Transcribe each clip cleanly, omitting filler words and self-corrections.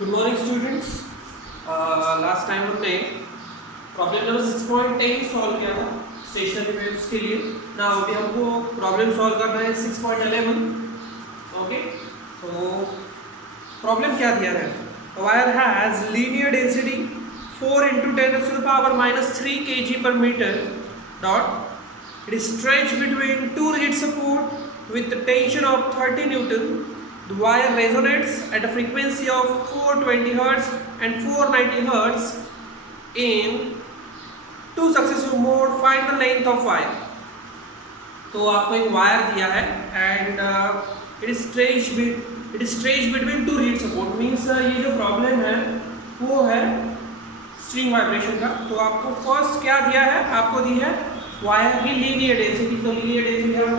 Good morning students. Last time हमने problem number 6.10 solve किया था स्टेशनरी वेव्स के लिए। ना अभी हमको प्रॉब्लम सॉल्व करना है 6.11। ओके, तो प्रॉब्लम क्या दिया है? Wire has linear density 4 × 10⁻³ kg per meter dot it is stretched between two rigid support with the tension of 30 Newton. The wire resonates at a frequency of 420 Hz and 490 Hz in two successive mode. Find the length of wire. तो आपको एक wire दिया है and it is stretched between two rigid support. Means ये जो problem है वो है स्ट्रिंग वाइब्रेशन का। तो आपको फर्स्ट क्या दिया है? आपको दी है वायर की लीनियर डेंसिटी। तो लीनियर डेंसिटी हम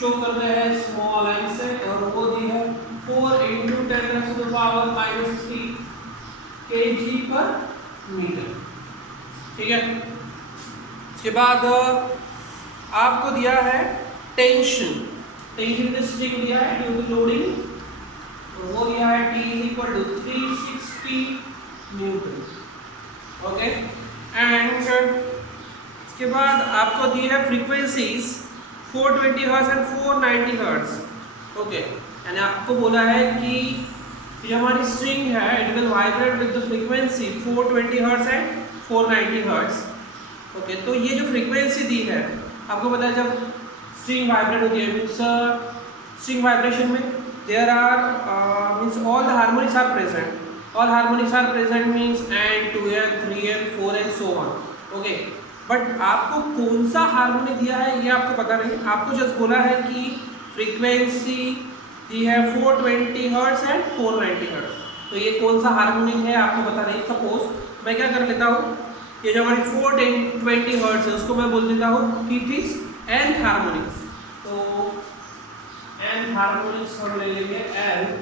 शो कर रहे हैं स्मॉल एम से, और वो दी है 4 × 10⁻³ kg per meter। ठीक है, इसके बाद आपको दिया है टेंशन स्ट्रिंग दिया है ड्यू टू लोडिंग, तो वो दिया है T = 360 न्यूटन। ओके, एंड इसके बाद आपको दी है frequencies 420 hertz and 490 hertz. Okay, यानी आपको बोला है कि जो हमारी स्ट्रिंग है it will vibrate with the frequency 420 hertz and 490 hertz. Okay, तो ये जो फ्रीक्वेंसी दी है आपको पता है जब स्ट्रिंग वाइब्रेट होती है मीन्स स्ट्रिंग वाइब्रेशन में there are means all the harmonics are present. All harmonics are present means n 2n 3n 4n so on. Okay, but आपको कौन सा हार्मोनिक दिया है ये आपको पता नहीं। आपको जस्ट बोला है कि फ्रीक्वेंसी दी है 420 हर्ट्ज एंड 490 हर्ट्ज। तो ये कौन सा हार्मोनिक है आपको पता नहीं। सपोज मैं क्या कर लेता हूँ, ये जो हमारी 420 हर्ट्ज है उसको मैं बोल देता हूँ कि इट इज nth हार्मोनिक्स। तो nth हार्मोनिक्स हम ले लेंगे, nth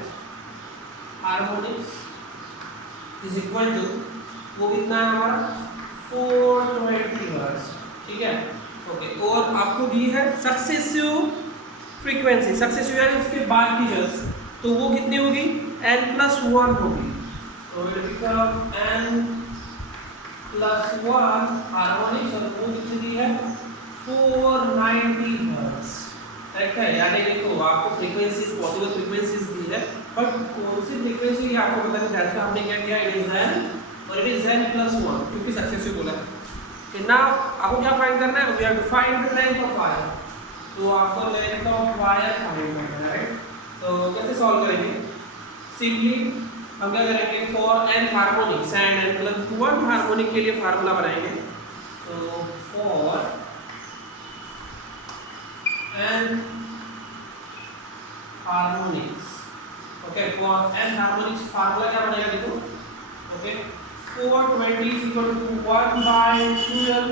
harmonics is equal to वो कितना है हमारा 420 हर्ट्ज। ठीक है, ओके, और आपको दी है सक्सेसिव फ्रीक्वेंसी, सक्सेसिव यानी उसके बाद की जस्ट, तो वो कितनी होगी n+1 होगी। तो इट बिकम n+1 हार्मोनिक्स, और वो कितनी दी है 490 हर्ट्ज। करेक्ट है, यानी देखो आपको फ्रीक्वेंसीज पॉसिबल फ्रीक्वेंसीज दी है बट कौन सी फ्रीक्वेंसी ये आपको पता नहीं। दैट्स व्हाई हमने क्या किया, इट इज n और इट इज n+1 क्योंकि सक्सेसिव बोला है। फिर नाउ आपको क्या फाइंड करना है, we have to find the length of wire. तो आपको लेंथ ऑफ वायर फाइंड करना है, राइट। तो कैसे सॉल्व करेंगे? सिंपली हम क्या करेंगे, for n harmonics and n+1 harmonic के लिए फार्मूला बनाएंगे। तो for n harmonics, okay, for n harmonics formula क्या बनेगा देखो। Okay, 420 is equal to 1/12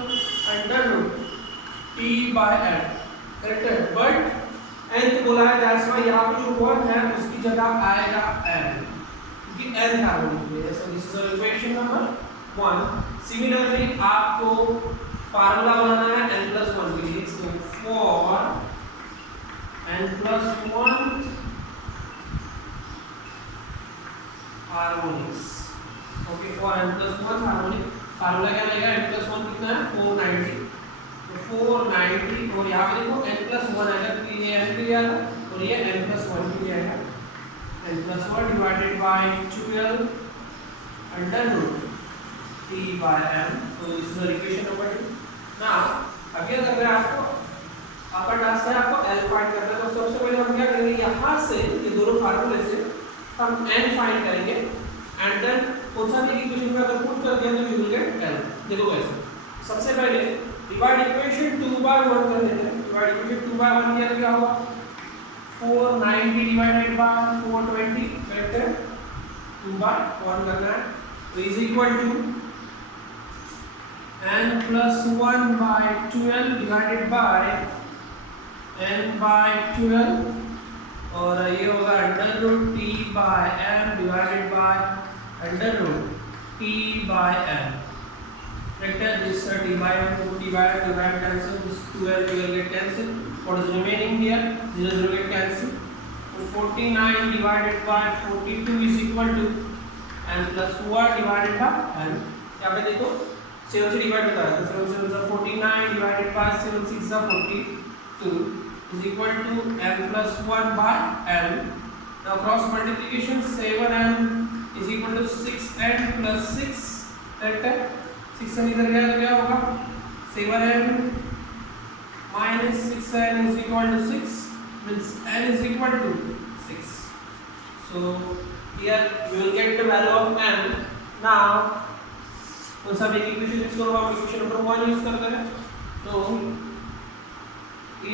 √T/n। Correct है, बट n बोला है दैट्स व्हाई यहाँ पे जो 1 है उसकी जगह आएगा n, क्योंकि n हार्मोनिक है। सो this is equation number 1। Similarly आपको फार्मूला बनाना है n+1 के लिए। So for n+1 harmonics, okay, for n+1 harmonic formula क्या रहेगा, n+1 कितना है 490। तो 490 और यहाँ पे देखो n+1 आएगा क्योंकि ये n के लिए आएगा और ये n+1 के लिए आएगा। n+1 divided by 12 √T/n। तो this is equation number 2। Now अभी अगर आपको आपका टास्क है आपको l फाइंड करना है, तो सबसे पहले हम क्या करेंगे, यहाँ से ये दोनों फार्मूले से हम n फाइंड करेंगे एंड देन कौन सा भी इक्वेशन में अगर पुट कर दिया तो यू विल गेट l। देखो कैसे, सबसे पहले डिवाइड इक्वेशन 2/1 कर लेते हैं। डिवाइड इक्वेशन 2/1 किया क्या होगा, 490 डिवाइडेड बाय 420, करेक्ट है, 2/1 करना है। तो is equal to n+1/12 divided by n/12, और ये होगा √T/n divided by √T/n। Correct है, this T/n T/n cancel, this 12 will get cancelled. What is remaining here? 0 will get cancelled. So 49 divided by 42 is equal to n plus 1 divided by n। यहाँ पे देखो 7 से divide होता है तो 7 7 49 divided by 7 6 42 is equal to n plus 1 by n। Now cross multiplication 7n is equal to 6n plus 6 that 6n इधर गया तो क्या होगा 7n minus 6n is equal to 6 means n is equal to 6. So here we will get the value of n. Now तो सब एक equation use करो हम इक्वेशन नंबर 1 यूज करते हैं तो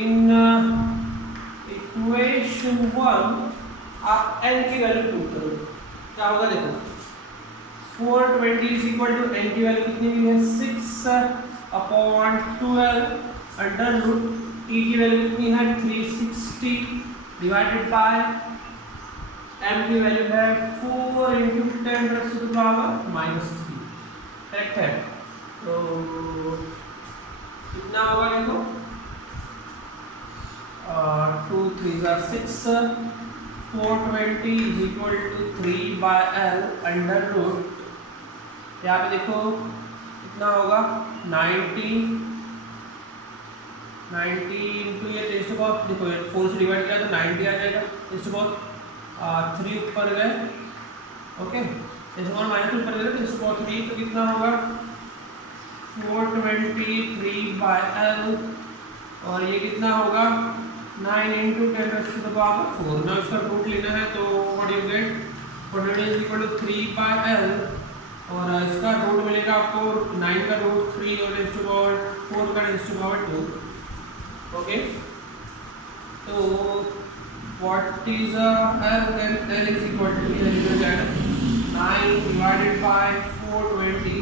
इन इक्वेशन 1 आप n की वैल्यू पुट करो क्या होगा देखो 420 is equal to n की वैल्यू कितनी हुई है 6 upon 12 अंडर रूट t की वैल्यू कितनी है 360 डिवाइडेड बाय m की वैल्यू है 4 into 10 raised to the power -3 correct है। तो कितना होगा देखो 2 3 6 420 is equal to 3 by l under root यहाँ पे देखो कितना होगा 90 into ये टेस्ट पावर देखो 4 से डिवाइड किया तो 90 आ जाएगा टेस्ट पावर 3 ऊपर गए ओके टेस्ट पावर माइनस ऊपर गए टेस्ट पावर 3 तो कितना होगा 423 by l और ये कितना होगा 9 into 10 raised to the power 4। ना इसका रूट लेना है तो what you gate 400 is equal to 3 by l और इसका रूट मिलेगा आपको 9 का रूट 3 और raised to power 4 का raised to power 2 ओके। तो what is l then l is equal to 9 divided by 420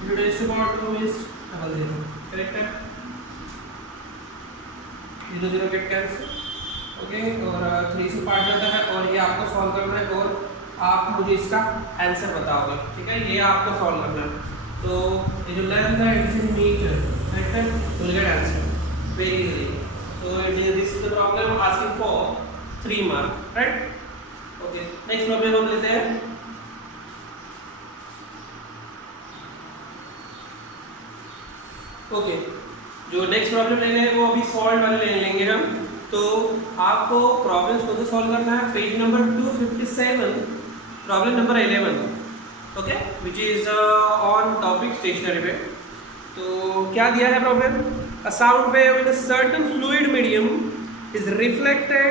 into raised to power 2 is 0 correct है 0 0 gate cancel okay और 3 से पार्ट जाता है और ये आपको सॉल्व करना है और आप मुझे इसका आंसर बताओगे ठीक है ये आपको सॉल्व करना है। तो ये जो लेंथ है it is in meter right है you will get answer very easily. So it is this is the problem asking for 3 mark right okay. Next problem हम लेते हैं ओके जो नेक्स्ट प्रॉब्लम लेंगे वो अभी सॉल्व वाले ले लेंगे हम। तो आपको प्रॉब्लम्स को सॉल्व करना है page number 257 problem number 11 okay which is on topic stationary पे। तो क्या दिया है problem a sound wave in a certain fluid medium is reflected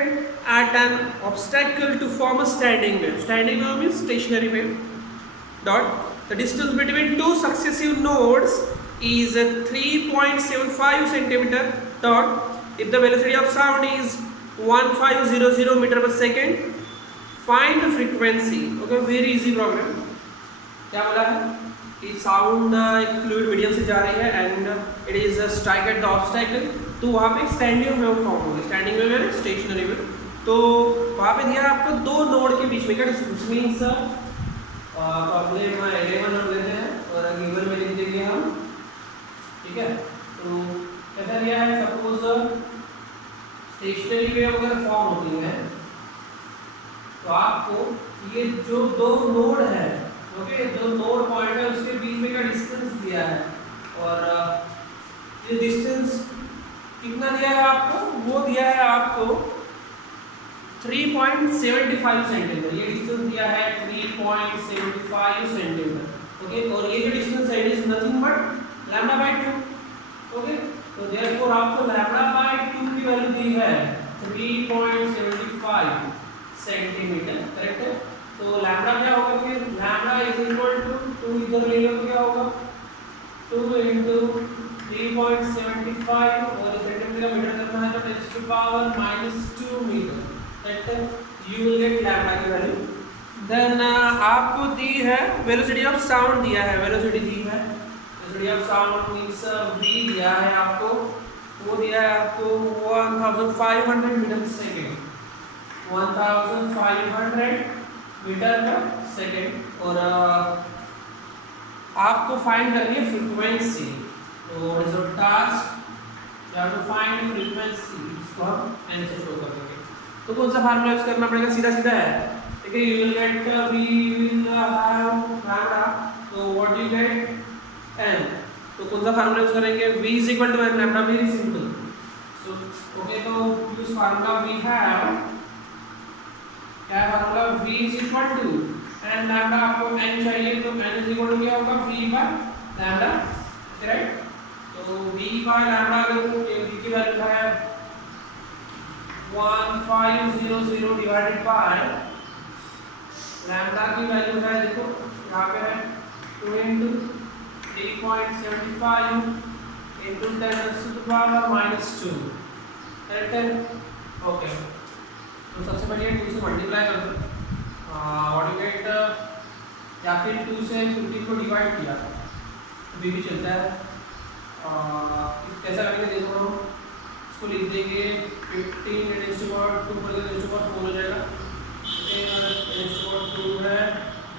at an obstacle to form a standing wave. Standing wave means stationary wave dot the distance between two successive nodes is 3.75 centimeter dot if the velocity of sound is 1500 meter per second find the frequency okay very easy problem। क्या बोला है कि sound एक fluid medium से जा रही है and it is strike at the obstacle तो वहाँ पे स्टैंडिंग वेव फॉर्म होगी स्टैंडिंग वेव है स्टेशनरी वेव। तो वहाँ पे दिया आपको दो नोड के बीच में का डिस्टेंस मींस प्रॉब्लम 11 हम लेते हैं और गिवन में लिख देंगे हम ठीक है। तो कैसा दिया है सपोज स्टेशनरी वेव अगर फॉर्म होती है तो आपको ये जो दो नोड है ओके दो नोड पॉइंट है उसके बीच में का डिस्टेंस दिया है और ये डिस्टेंस कितना दिया है आपको वो दिया है आपको 3.75 सेंटीमीटर ये डिस्टेंस दिया है 3.75 सेंटीमीटर ओके और ये जो डिस्टेंस है it is nothing but lambda by 2 okay. तो देयरफॉर आपको लैम्डा बाय 2 की वैल्यू दी है 3.75 सेंटीमीटर करेक्ट है। तो लैम्डा क्या होगा फिर लैम्डा इज इक्वल टू 2 इधर ले लो तो क्या होगा 2 into 3.75 और सेंटीमीटर का मीटर करना है तो 10 to power -2 मीटर करेक्ट है। यू विल गेट लैम्डा की वैल्यू। देन आपको दी है वेलोसिटी ऑफ साउंड दिया है वेलोसिटी दी है velocity of sound means v दिया है आपको वो दिया है आपको 1500 मीटर पर सेकंड 1500 मीटर पर सेकंड और आपको फाइंड करनी है फ्रीक्वेंसी। तो is a task you have to find frequency इसको हम आंसर शो कर देंगे। तो कौन सा फार्मूला यूज करना पड़ेगा सीधा सीधा है ठीक है। You will get we will सा फार्मूला यूज करेंगे, v is equal to n lambda, very simple. So okay, तो यूज फार्मूला वी हैव, क्या है formula, v is equal to n lambda, आपको n चाहिए तो n इज इक्वल टू क्या होगा, v बाय लैम्डा, राइट। तो v बाय लैम्डा देखो, ये v की वैल्यू है 1500 डिवाइडेड बाय लैम्डा की वैल्यू है, देखो यहाँ पे है 2 into 3.75 into 10 to the power -2, correct है। ओके, तो सबसे पहले 2 से मल्टीप्लाई कर दो, व्हाट यू गेट, या फिर 2 से 15 को डिवाइड किया अभी भी चलता है। कैसा करेंगे देखो, हम इसको लिख देंगे 15 रेज़ टू पावर 2 पर रेज़ टू पावर 4 हो जाएगा, रेज़ टू पावर 2 है,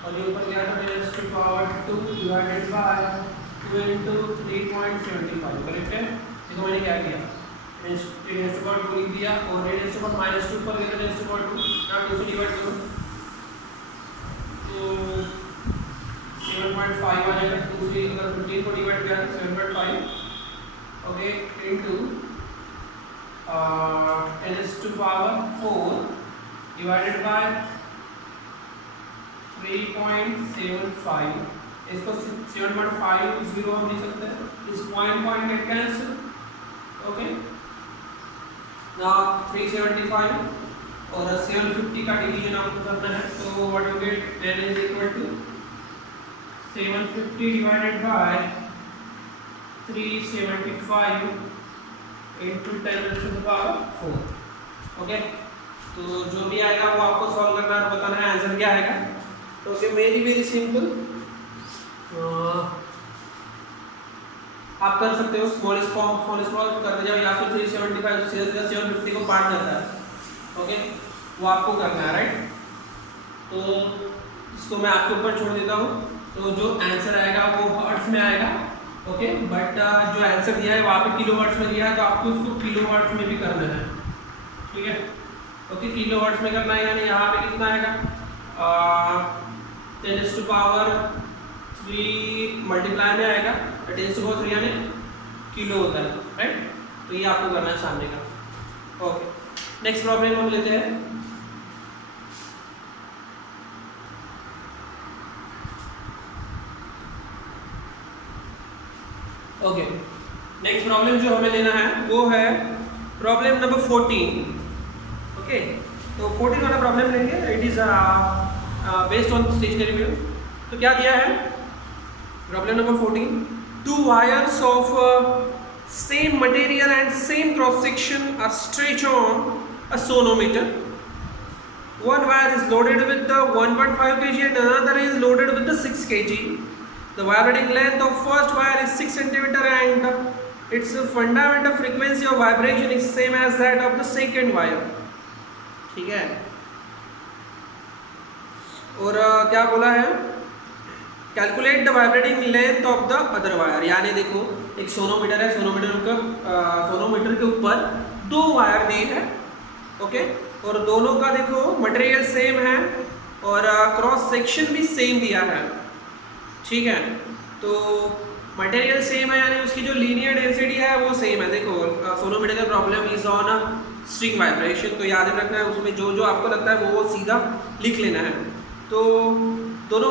और ये ऊपर क्या था, raise to power 2 divided by 2 into 3.75, correct है। देखो मैंने क्या किया, रेज़ टू पावर 2 लिख दिया, और रेज़ टू पावर -2 पर गया रेज़ टू पावर 2, आप 2 से डिवाइड करो तो 7.5 आ जाएगा, 2 से अगर 15 को डिवाइड किया तो 7.5, okay, into 10 to power 4 divided by 3.75, इसको 7.50 हम लिख सकते हैं, इस point get cancel, okay. Now 375 और 750 का डिवीजन आपको करना है, तो what you get, n is equal to 750 divided by 375 into 10 to the power 4, okay. तो जो भी आएगा वो आपको सॉल्व करना है, बताना है आंसर क्या आएगा। तो ओके, वेरी सिंपल, आप कर सकते हो, स्मॉल कर जाओ, या फिर 375 से 750 को पार्ट जाता है, ओके, वो आपको करना है, राइट। तो इसको मैं आपके ऊपर छोड़ देता हूँ, तो जो आंसर आएगा वो हर्ट्ज में आएगा, ओके, बट जो आंसर दिया है वहाँ पे किलोवाट्स में दिया है, तो आपको उसको किलोवाट्स में भी करना है, ठीक है। ओके, किलोवाट्स में करना है, यानी यहाँ पे कितना आएगा, 10 to power 3 मल्टीप्लाई में आएगा, 10 to power 3 यानी किलो होता है, राइट। तो ये आपको करना है सामने का। ओके, नेक्स्ट प्रॉब्लम हम लेते हैं। ओके, नेक्स्ट प्रॉब्लम जो हमें लेना है वो है प्रॉब्लम नंबर 14, ओके। तो 14 वाला प्रॉब्लम लेंगे, it is based on stationary wave. तो क्या दिया है problem number 14, 2 wires of same material and same cross section are stretched on a sonometer. One wire is loaded with the 1.5 kg and another is loaded with the 6 kg. The vibrating length of first wire is 6 cm and its fundamental frequency of vibration is same as that of the second wire, ठीक है। और क्या बोला है, calculate the vibrating length of the other wire, यानी देखो एक sonometer है, सोनोमीटर के ऊपर 2 वायर दी है, ओके, और दोनों का देखो मटेरियल सेम है और क्रॉस सेक्शन भी सेम दिया है, ठीक है। तो मटेरियल सेम है, यानी उसकी जो लीनियर डेंसिटी है वो सेम है। देखो सोनोमीटर का problem is on string vibration, तो याद रखना है उसमें जो आपको लगता है वो सीधा लिख लेना है। तो दोनों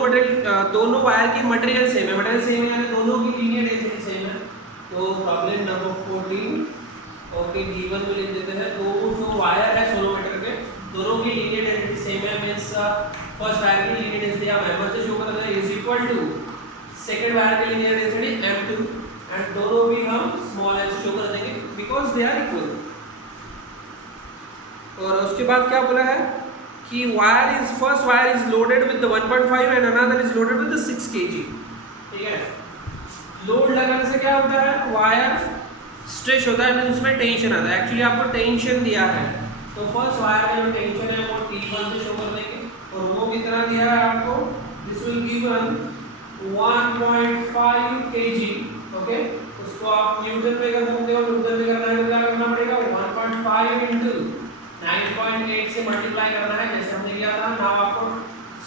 वायर की मटेरियल सेम है, यानी दोनों की लीनियर डेंसिटी सेम है। तो प्रॉब्लम नंबर 14, ओके, गिवन में लिख देते हैं, तो जो वायर है सोनोमीटर के दोनों की लीनियर डेंसिटी सेम है, मींस फर्स्ट वायर की लीनियर डेंसिटी आप m1 से शो करते हैं is equal to second wire की लीनियर डेंसिटी m2, एंड दोनों भी हम स्मॉल m से शो कर देंगे बिकॉज दे आर इक्वल। और उसके बाद क्या बोला है कि first wire is loaded with the 1.5 and another is loaded with the 6 kg, ठीक है। लोड लगाने से क्या होता है, वायर स्ट्रेच होता है, उसमें टेंशन आता है। एक्चुअली आपको टेंशन दिया है, तो फर्स्ट वायर में जो टेंशन है वो T1 से शो कर देंगे, और वो कितना दिया है आपको, this will given 1.5 kg, okay. उसको आप न्यूटन में कर सकते हो, न्यूटन में करना है तो क्या करना पड़ेगा, 1.5 into 9.8 से मल्टीप्लाई करना है, जैसे हमने किया था। नाउ आपको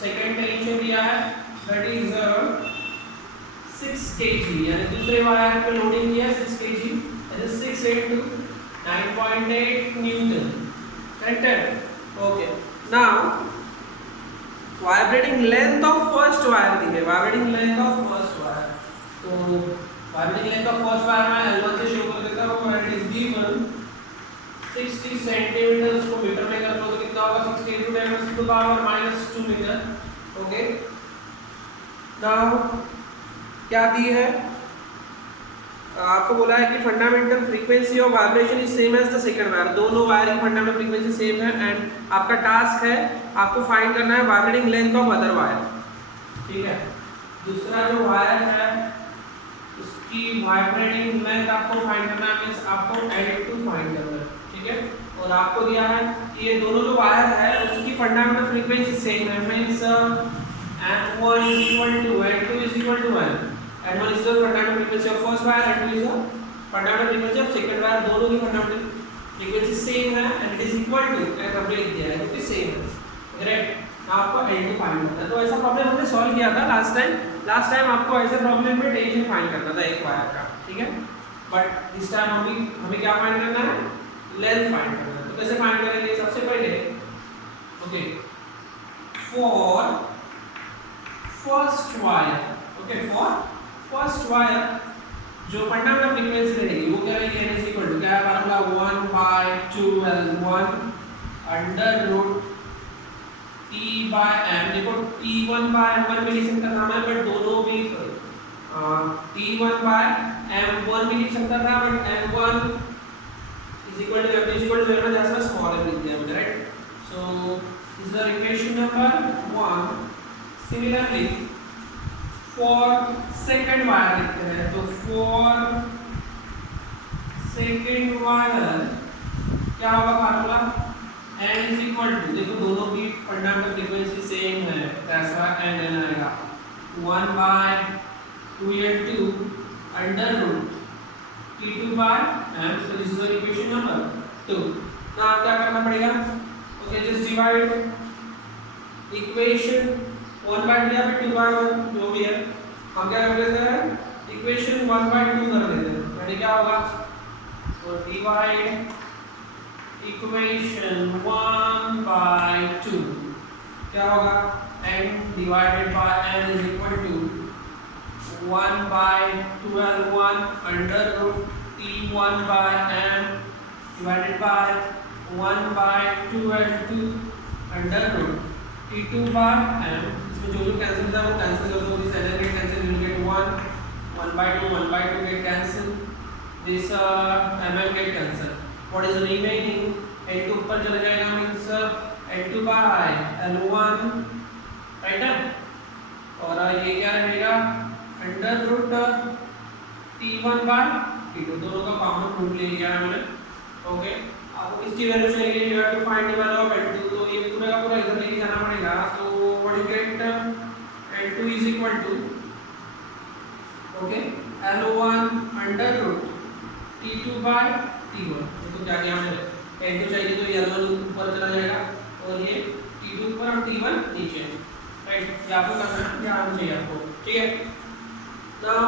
सेकंड टेंशन दिया है, दैट इज 6 kg, यानी दूसरे वायर पे लोडिंग किया 6 kg, that is 6 into 9.8 newton, correct है? Okay, now vibrating length of first wire दी है, vibrating length of first wire, तो vibrating length of first wire मैं L1 से शो कर देता हूँ, एंड इज गिवन 60 सेंटीमीटर, उसको मीटर में कर लो तो कितना होगा 60 into 10 to the power -2 metre. Okay, now क्या दी है, आपको बोला है कि fundamental frequency of vibration is same as the second wire, दोनों वायर की फंडामेंटल फ्रीक्वेंसी सेम है, एंड आपका टास्क है आपको फाइंड करना है vibrating length of other wire, ठीक है? दूसरा जो वायर है उसकी वाइब्रेटिंग लेंथ आपको फाइंड करना है, मींस आपको L2 फाइंड करना है, ठीक है? और आपको दिया है कि ये दोनों जो वायर है उसकी फंडामेंटल फ्रीक्वेंसी सेम है, means M1 N2 is equal to N, N1 is the fundamental frequency of first wire, N2 is the fundamental frequency of second wire, दोनों की fundamental frequency सेम है, and it is equal to, ऐसा हमने लिख दिया है क्योंकि same है, करेक्ट? आपको L2 फाइंड करना है, तो ऐसा प्रॉब्लम हमने सॉल्व किया था लास्ट टाइम आपको ऐसे प्रॉब्लम में टेंशन फाइंड करना था एक वायर का, ठीक है? बट दिस टाइम हमें क्या फाइंड करना है, लेंथ फाइंड करना है। तो कैसे फाइंड करेंगे, सबसे पहले okay, for first wire, okay, for first wire जो फंडामेंटल फ्रीक्वेंसी रहेगी वो क्या रहेगी, n इज इक्वल टू क्या है formula 1/2L1 under root T/m, देखो T1/m1 भी लिख सकता था मैं, बट दोनों भी T1/m1 भी लिख सकता था, but m1 is equal to m is equal to m, जैसा स्मॉल m लिख दिया मैंने, right? So this is the equation number 1। Similarly for second wire लिखते हैं, तो फॉर सेकंड वायर क्या होगा formula, n is equal to, देखो दोनों की फंडामेंटल फ्रीक्वेंसी सेम है, ऐसा n आएगा 1/2L2 under root T2/m, so this is the equation number 2। now क्या करना पड़ेगा, ओके, जस्ट डिवाइड इक्वेशन 1/2 या फिर 2/1 जो भी है, हम क्या कर लेते हैं इक्वेशन 1/2 कर लेते हैं, यानी क्या होगा, तो डिवाइड इक्वेशन 1/2 क्या होगा, n divided by n is equal to 1/2L1 under root T1/m divided by 1/2L2 under root T2/m, इसमें जो कैंसिल था वो कैंसिल कर दो, this n get cancel, you get 1/2 get cancel, this mm get cancel, what is remaining, L2 ऊपर चला जाएगा, means L2/L1, right है? और ये क्या रहेगा अंडर रूट T1/T2, दोनों का कॉमन रूट ले लिया है मैंने, ओके? अब इसकी वैल्यू चाहिए, you have to find the value of L2, तो ये पूरा का पूरा इधर लेके जाना पड़ेगा, तो what you get, L2 is equal to, okay, L1 under root T2/T1, तो क्या किया मैंने, L2 चाहिए तो ये L1 ऊपर चला जाएगा और ये T2 ऊपर और T1 नीचे, राइट? ये आपको करना है, ये आना चाहिए आपको, ठीक है? Now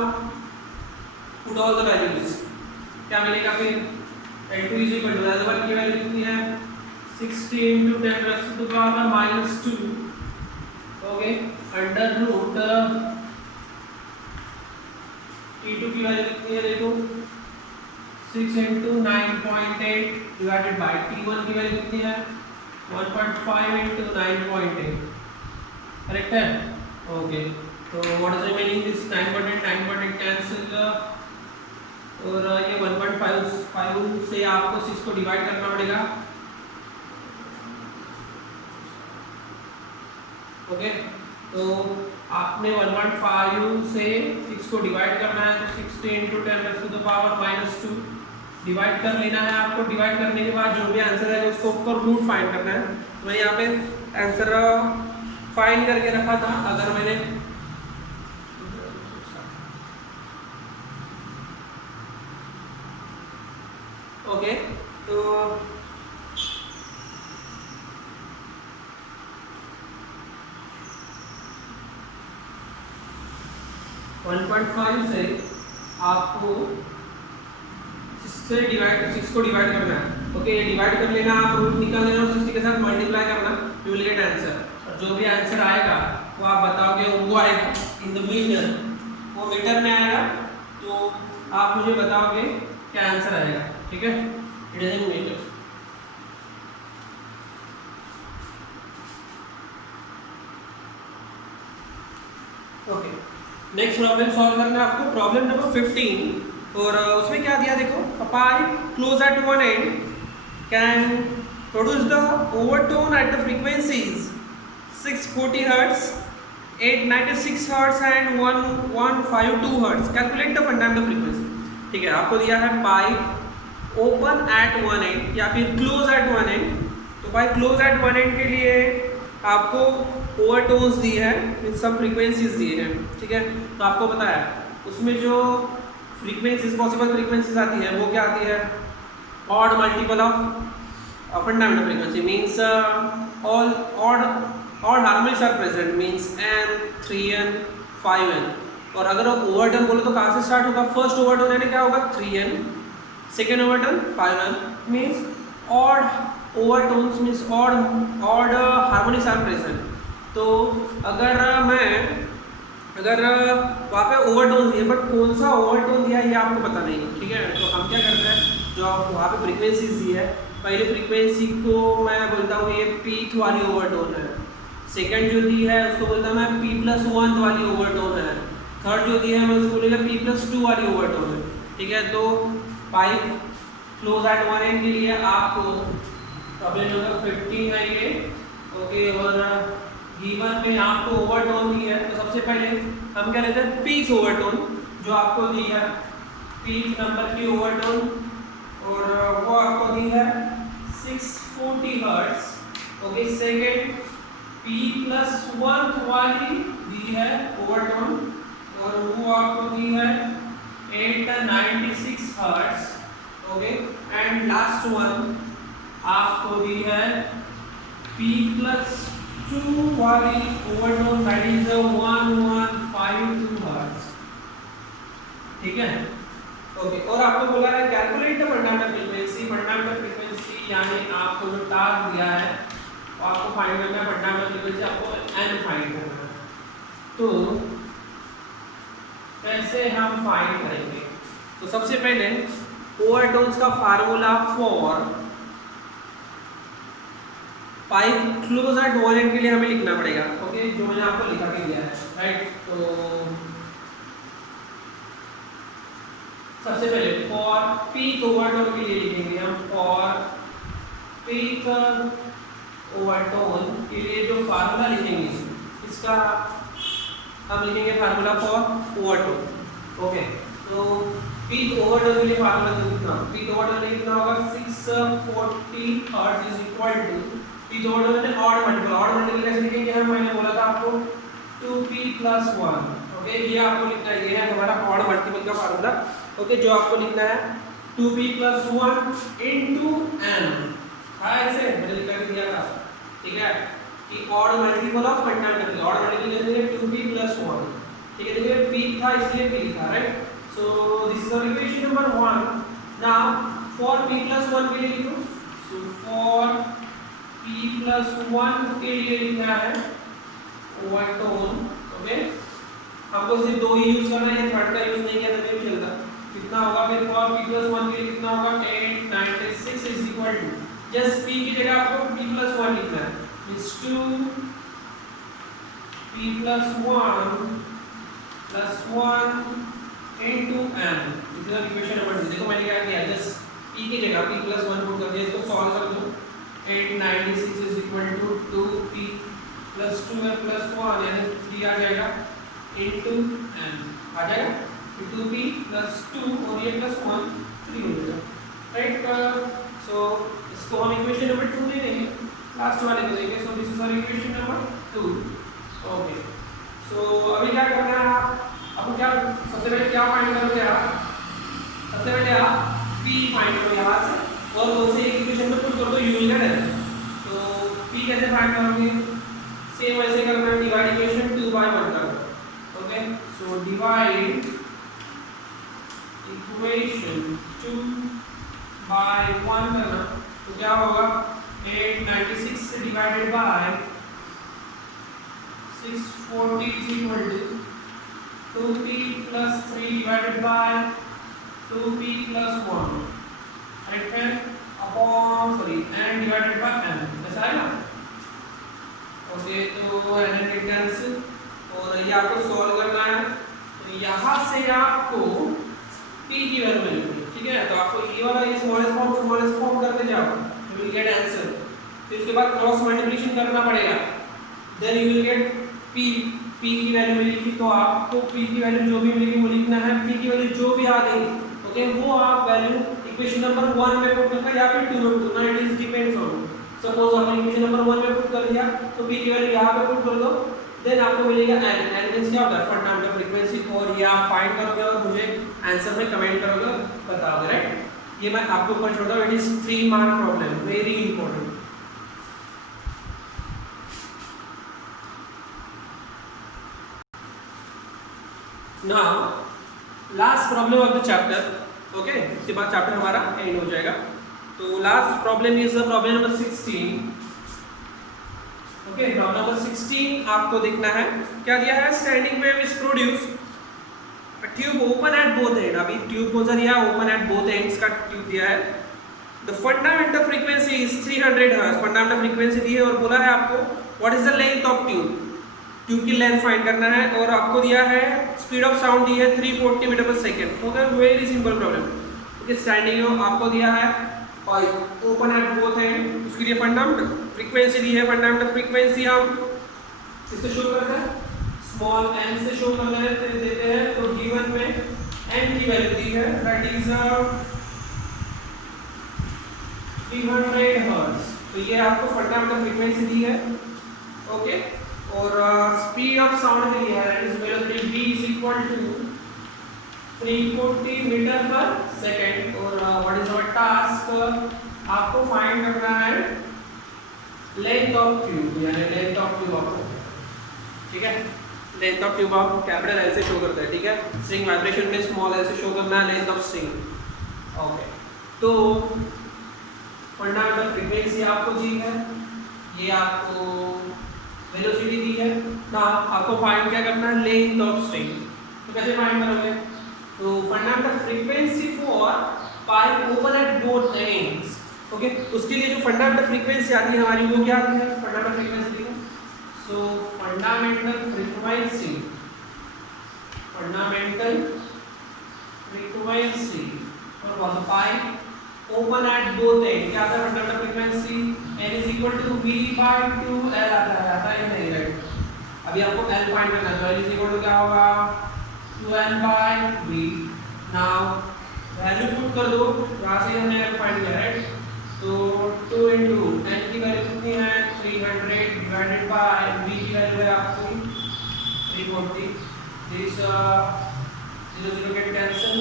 put all the values, क्या मिलेगा फिर, L2 is equal to L1 की वैल्यू कितनी है 60 into 10 raised to the power -2, okay, under root T2 की वैल्यू कितनी है, देखो 6 into 9.8 डिवाइडेड बाय T1 की वैल्यू कितनी है 1.5 into 9.8, करेक्ट है? ओके, तो what is remaining, this 9.8 cancel, और ये 1.5 से आपको 6 को डिवाइड करना पड़ेगा, ओके? तो आपने 1.5 से 6 को डिवाइड करना है, तो 60 into 10 raised to the power -2 divide कर लेना है आपको। डिवाइड करने के बाद जो भी आंसर है उसको ऊपर रूट फाइंड करना है। मैं यहाँ पे आंसर फाइंड करके रखा था, अगर मैंने ओके तो 1.5 से आपको 6 को डिवाइड करना है। ओके, ये डिवाइड कर लेना, आप रूट निकाल लेना और 60 के साथ मल्टीप्लाई करना, यू विल गेट आंसर। और जो भी आंसर आएगा वो आप बताओगे, वो आएगा इन द मीटर, वो मीटर में आएगा, तो आप मुझे बताओगे क्या आंसर आएगा। ठीक है, it is in metre. Okay, next problem solve करना है आपको, प्रॉब्लम नंबर 15। और उसमें क्या दिया देखो, a pipe close at one end can produce the overtone at the frequencies 640 Hz, 896 Hz and 1152 Hz. Calculate the fundamental frequency. ठीक है, आपको दिया है pipe open eight one and या फिर क्लोज एट वन एंड। तो भाई क्लोज एट वन एंड के लिए आपको ओवरटोन्स दी है, सब फ्रीक्वेंसीज दिए हैं। ठीक है, तो आपको पता है उसमें जो फ्रीक्वेंसीज, पॉसिबल फ्रीक्वेंसीज आती है वो क्या आती है, odd multiple of fundamental frequency, means all odd harmonics are present, means n 3n 5n। और अगर आप ओवरटोन बोलो तो कहाँ से स्टार्ट होगा, फर्स्ट ओवरटोन यानी क्या होगा 3n, second overtone 5n, means odd overtones means odd harmonics are present. तो अगर वहाँ पे ओवरटोन दिए, बट कौन सा ओवरटोन दिया ये आपको पता नहीं है। ठीक है, तो हम क्या करते हैं, जो वहाँ पे फ्रीक्वेंसीज दी है, पहले फ्रीक्वेंसी को मैं बोलता हूँ ये पीक वाली ओवरटोन है, सेकंड जो दी है उसको बोलता हूँ मैं P+1 वाली ओवरटोन है, थर्ड जो दी है मैं उसको बोलेगा P+2 वाली ओवरटोन है। ठीक है, तो pipe close eight one and के लिए आपको प्रॉब्लम नंबर 15 है ये। ओके, और गिवन में आपको ओवरटोन दी है, तो सबसे पहले हम क्या लेते हैं पीक ओवरटोन, जो आपको दी है पीक नंबर की ओवरटोन, और वो आपको दी है 640 हर्ट्ज। ओके, सेकेंड P+1 वाली दी है ओवरटोन, और वो आपको दी है 896 hertz. Okay, and last one आपको दी है P+2 वाली ओवरटोन, दैट इज 1152 हर्ट्ज। ठीक है, ओके, और आपको बोला है calculate the fundamental frequency. Fundamental frequency यानी आपको जो टास्क दिया है आपको फाइंड करना है फंडामेंटल फ्रीक्वेंसी, आपको n फाइंड करना है। तो कैसे हम फाइंड करेंगे, तो सबसे पहले ओवरटोन्स का formula for pipe close eight one and के लिए हमें लिखना पड़ेगा। ओके, जो मैंने आपको लिखा के दिया है, राइट। तो सबसे पहले फॉर पीक ओवरटोन के लिए लिखेंगे हम, फॉर पीक ओवरटोन के लिए जो फार्मूला लिखेंगे इसका हम लिखेंगे फार्मूला फॉर ओवरटोन। ओके, तो पीक ओवरटोन के लिए फार्मूला लिखना, पीक ओवरटोन के लिए कितना होगा 640 हर्ट्ज इज इक्वल टू पीक ओवरटोन में ऑड मल्टीपल, ऑड मल्टीपल कैसे लिखेंगे हम, मैंने बोला था आपको 2p+1। ओके, ये आपको लिखना है, ये है हमारा ऑड मल्टीपल का फार्मूला। ओके, जो आपको लिखना है 2p+1 इनटू n, हाँ ऐसे मैंने लिखा के दिया था। ठीक है, कि odd multiple of fundamental, odd multiple कैसे 2p+1। ठीक है, देखिए p था इसलिए p लिखा, right. So this is our equation number 1। Now for p+1 के लिए लिखो, सो फॉर p+1 के लिए लिखना है ओवरटोन। ओके, हमको सिर्फ दो ही यूज करना है, थर्ड का यूज नहीं किया तो भी चलता। कितना होगा फिर फॉर p+1 के लिए कितना होगा 896 is equal to, just p की जगह आपको p+1 लिखना है, means 2p+1 into n। This is equation number 2। देखो मैंने क्या किया, जस्ट p की जगह p+1 पुट कर दिया, इसको सॉल्व कर दो। 896 इज इक्वल टू 2p+2 है +1 यानी 3 आ जाएगा इनटू n, आ जाएगा 2p+2 और ये +1 3 हो जाएगा, राइट। सो इसको हम इक्वेशन नंबर 2 ले लेंगे, लास्ट वाले को देंगे। So this is our equation number 2। Okay, so अभी क्या करना है, आपको क्या सबसे पहले क्या फाइंड करोगे आप, सबसे पहले आप p फाइंड करो यहाँ से और उसे इक्वेशन में पुट कर दो, यू विल गेट। तो p कैसे फाइंड करोगे, सेम ऐसे करना है, डिवाइड इक्वेशन 2/1 कर दो। Okay, so divide equation 2 by 1 करना, तो क्या होगा 896 divided by 640 is equal to 2p plus 3 divided by 2p plus 1, right है, upon sorry n divided by n, ऐसा है ना। ओके, तो n गेट कैंसिल और ये आपको सॉल्व करना है। तो यहाँ से आपको p की वैल्यू मिलेगी, ठीक है। तो आपको ये वाला ये स्मॉलेस्ट फॉर्म करते जाओ, यू विल गेट आंसर। फिर उसके बाद क्रॉस मल्टीप्लिकेशन करना पड़ेगा, then you will get p की वैल्यू मिलेगी। तो आपको p की वैल्यू जो भी मिलेगी वो लिखना है, p की वैल्यू जो भी आ गई ओके वो आप वैल्यू इक्वेशन नंबर 1 में पुट करना या फिर 2 में पुट करना, it is depends on. Suppose आपने इक्वेशन नंबर 1 में पुट कर दिया तो p की वैल्यू यहाँ पे पुट कर दो, देन आपको मिलेगा n मींस क्या होता है फंडामेंटल फ्रीक्वेंसी, और ये आप फाइंड करोगे और मुझे आंसर में कमेंट करोगे और बताओगे, राइट। ये मैं आपके ऊपर छोड़ दूं, it is 3 mark problem, very important. Now last problem of the chapter, okay, इसके बाद चैप्टर हमारा एंड हो जाएगा। तो last problem is the problem number 16। Okay, problem number 16 आपको देखना है, क्या दिया है, standing wave is produce tube open at both and. अभी ट्यूब कौन सा दिया है, ओपन एट बोथ एंड्स का ट्यूब दिया है। The fundamental frequency is 300 hertz, fundamental frequency दी है और बोला है आपको what is the length of tube, tube की लेंथ फाइंड करना है, और आपको दिया है स्पीड ऑफ साउंड दी है 340 मीटर पर second. Okay, very simple problem. Okay, standing wave आपको दिया है और ओपन एट बोथ एंड, उसके लिए फंडामेंटल फ्रीक्वेंसी दी है। फंडामेंटल फ्रीक्वेंसी हम इससे शो करते हैं, स्मॉल n से शो कर देते हैं। तो गिवन में n की वैल्यू दी है दैट इज 300 हर्ट्ज, तो ये आपको फंडामेंटल फ्रीक्वेंसी दी है। ओके, और स्पीड ऑफ साउंड दी है that is velocity v is equal to 340 metre पर सेकंड। और व्हाट इज आवर टास्क, आपको फाइंड करना है लेंथ ऑफ ट्यूब, यानी लेंथ ऑफ ट्यूब आपको, ठीक है, लेंथ ऑफ ट्यूब आप कैपिटल L से शो करते हैं, ठीक है। स्ट्रिंग वाइब्रेशन में स्मॉल l से शो करना है लेंथ ऑफ स्ट्रिंग। ओके, तो फंडामेंटल फ्रीक्वेंसी आपको दी है, ये आपको वेलोसिटी दी है ना, आपको फाइंड क्या करना है, लेंथ ऑफ स्ट्रिंग। तो कैसे फाइंड करोगे, तो fundamental frequency for pipe open at both ends. Okay, उसके लिए जो फंडामेंटल फ्रीक्वेंसी आती है हमारी वो क्या आती है, फंडामेंटल फ्रीक्वेंसी दी है। सो फंडामेंटल फ्रीक्वेंसी और one pipe open at both end क्या आता है, fundamental frequency n is equal to v by 2l आता है नहीं, राइट। अभी आपको l फाइंड करना है, तो l इज इक्वल टू क्या होगा 2l by v। Now value put कर दो, यहाँ से हमने l फाइंड किया, राइट। तो 2 into n की वैल्यू कितनी है 300 डिवाइडेड बाय v की वैल्यू है आपकी 340, दिस 0 0 गेट कैंसिल,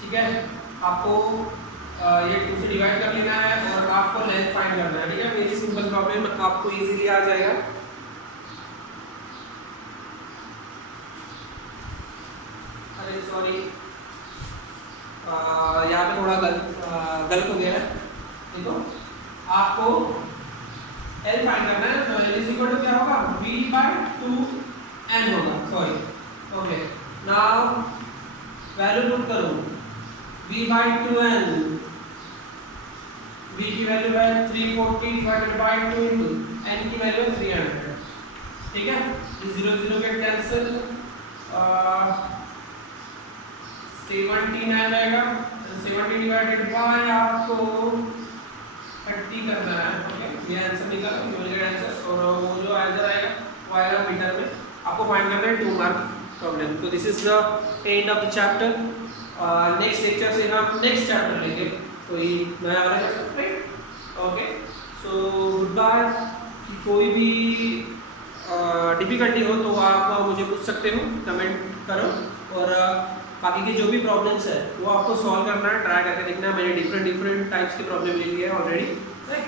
ठीक है। आपको ये 2 से डिवाइड कर लेना है और आपको लेंथ फाइंड करना है, ठीक है। वेरी सिंपल प्रॉब्लम, आपको इजीली आ जाएगा। अरे सॉरी, यहाँ पे थोड़ा गलत हो गया है, देखो आपको L फाइंड करना है, तो L इज इक्वल टू क्या होगा v बाय 2n होगा, sorry. Okay, now value put करो v बाय 2n, v की वैल्यू है 340 डिवाइडेड बाय 2 into n की वैल्यू है 300, ठीक है। 0 0 गेट कैंसिल, 17 आ जाएगा, 70 डिवाइडेड बाय आपको 30 करना है, ओके। ये आंसर निकला, यू विल गेट आंसर, और वो जो आंसर आएगा वो आएगा मीटर में। आपको फाइंड करना है 2 मार्क प्रॉब्लम। तो this is the end of the chapter. Next lecture से हम नेक्स्ट चैप्टर लेंगे, कोई नया वाला chapter, right. Okay, so goodbye. कोई भी डिफिकल्टी हो तो आप मुझे पूछ सकते हो, कमेंट करो, और बाकी के जो भी प्रॉब्लम्स है वो आपको सॉल्व करना है, ट्राई करके देखना है। मैंने डिफरेंट टाइप्स के प्रॉब्लम ले लिए हैं ऑलरेडी, राइट।